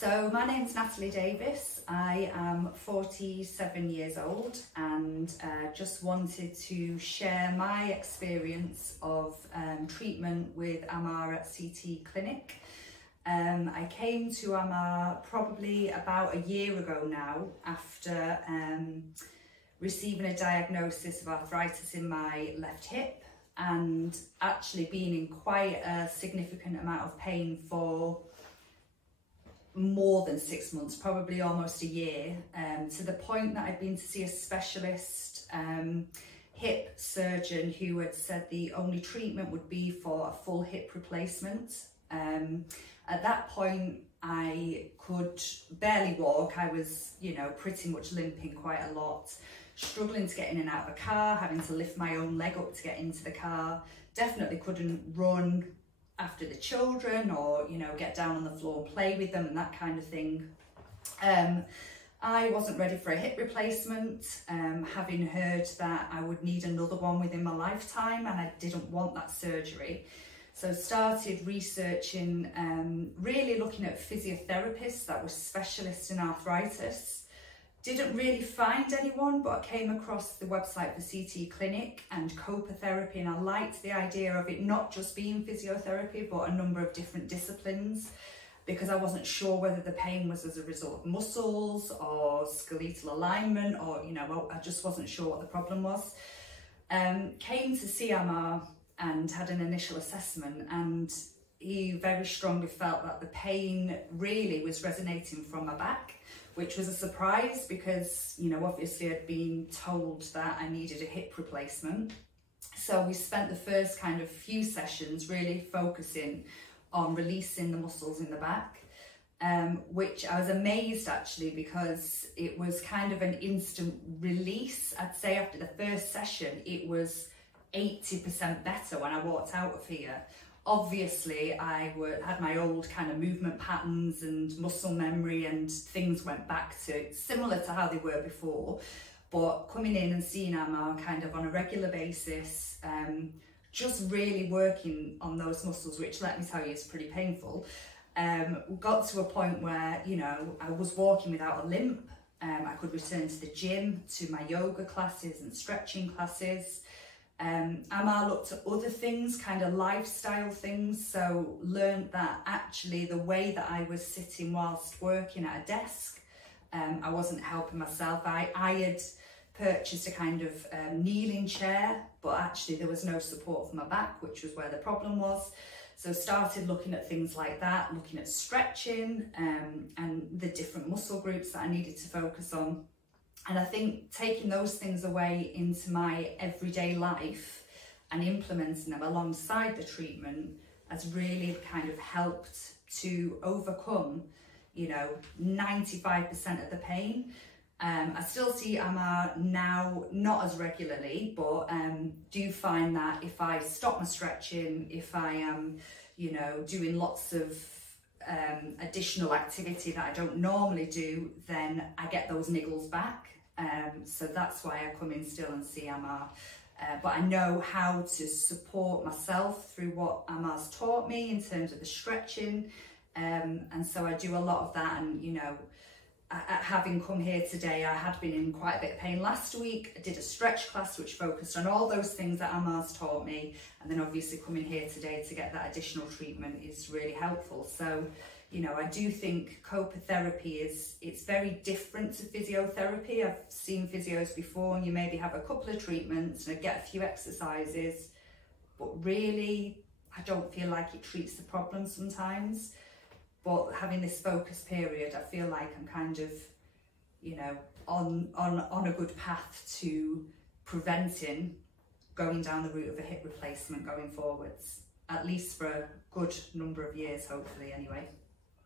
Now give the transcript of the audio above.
So my name's Natalie Davis. I am 47 years old and just wanted to share my experience of treatment with Ammar at CT Clinic. I came to Ammar probably about a year ago now after receiving a diagnosis of arthritis in my left hip and actually being in quite a significant amount of pain for more than 6 months, probably almost a year, to the point that I'd been to see a specialist hip surgeon who had said the only treatment would be for a full hip replacement. At that point I could barely walk. I was, pretty much limping quite a lot, struggling to get in and out of the car, having to lift my own leg up to get into the car, definitely couldn't run after the children or, get down on the floor and play with them and that kind of thing. I wasn't ready for a hip replacement, having heard that I would need another one within my lifetime, and I didn't want that surgery. So started researching, really looking at physiotherapists that were specialists in arthritis. Didn't really find anyone, but I came across the website for CT Clinic and COPA therapy, and I liked the idea of it not just being physiotherapy, but a number of different disciplines, because I wasn't sure whether the pain was as a result of muscles or skeletal alignment, or, I just wasn't sure what the problem was. Came to see Ammar and had an initial assessment, and he very strongly felt that the pain really was resonating from my back, which was a surprise because, obviously I'd been told that I needed a hip replacement. So we spent the first kind of few sessions really focusing on releasing the muscles in the back, which I was amazed actually, because it was kind of an instant release. I'd say after the first session, it was 80% better when I walked out of here. Obviously, I had my old kind of movement patterns and muscle memory, and things went back to similar to how they were before. But coming in and seeing Ammar kind of on a regular basis, just really working on those muscles, which, let me tell you, is pretty painful. Got to a point where, I was walking without a limp. I could return to the gym, to my yoga classes and stretching classes. Ammar looked at other things, kind of lifestyle things, so learned that actually the way that I was sitting whilst working at a desk, I wasn't helping myself. I had purchased a kind of kneeling chair, but actually there was no support for my back, which was where the problem was. So started looking at things like that, looking at stretching and the different muscle groups that I needed to focus on. And I think taking those things away into my everyday life and implementing them alongside the treatment has really kind of helped to overcome, 95% of the pain. I still see Ammar now, not as regularly, but do find that if I stop my stretching, if I am, doing lots of additional activity that I don't normally do, then I get those niggles back. So that's why I come in still and see Ammar. But I know how to support myself through what Ammar's taught me in terms of the stretching. And so I do a lot of that. And, having come here today, I had been in quite a bit of pain last week. I did a stretch class which focused on all those things that Ammar's taught me. And then obviously coming here today to get that additional treatment is really helpful. So, I do think COPA therapy it's very different to physiotherapy. I've seen physios before, and you maybe have a couple of treatments and get a few exercises, but really I don't feel like it treats the problem sometimes. But having this focus period, I feel like I'm kind of, on a good path to preventing going down the route of a hip replacement going forwards, at least for a good number of years, hopefully anyway.